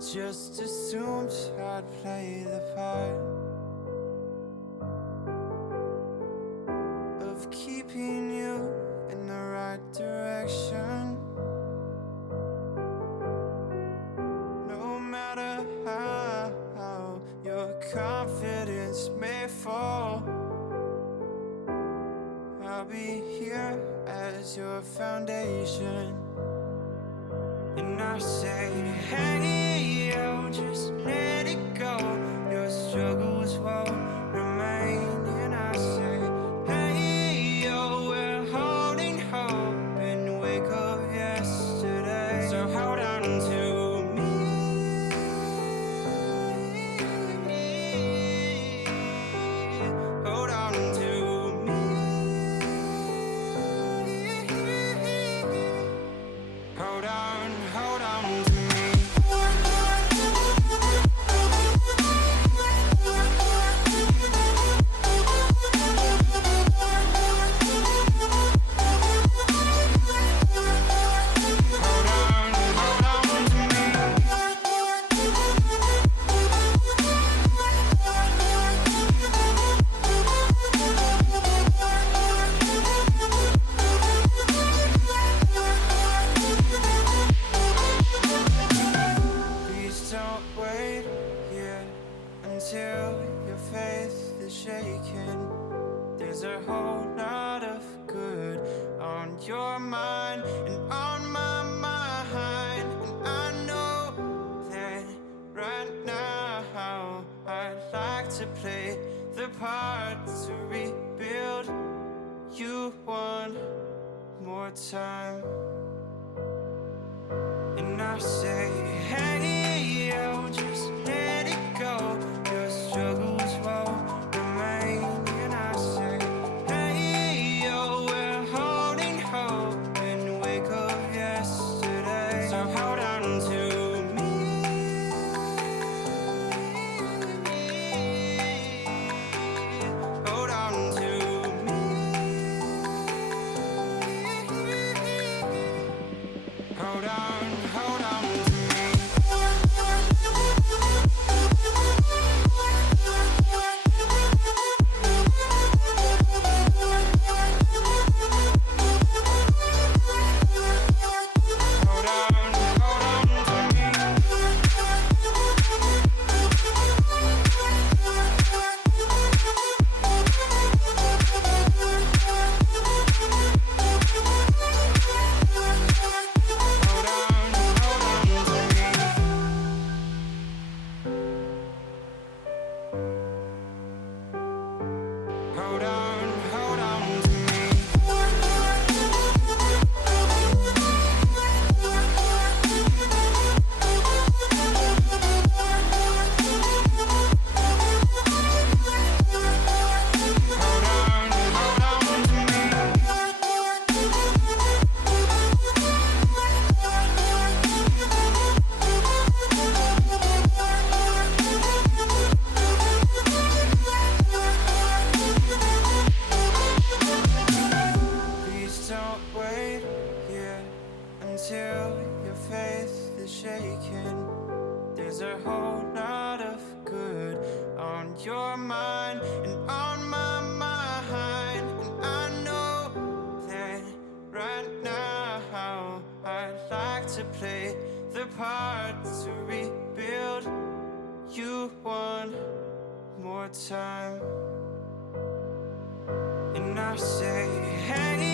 just assumed I'd play the part of keeping you in the right direction. No matter how your confidence may fall, I'll be here as your foundation. And I say, hey, yo, just let it go. Your struggles won't remain. And I say, hey, yo, we're holding hope and wake up yesterday. So hold on to me. Hold on to me. Hold on to me. Until your faith is shaken. There's a whole lot of good on your mind and on my mind. And I know that right now I'd like to play the part to rebuild you one more time. And I say, hey, yo, just let it go. Your struggles won't remain. And I say, hey, yo, we're holding hope and wake up yesterday. So hold on to me. Hold on to me. Hold on to me. Hold on to me. Wait here until your faith is shaken. There's a whole lot of good on your mind and on my mind. And I know that right now I'd like to play the part to rebuild you one more time. And I say, hey,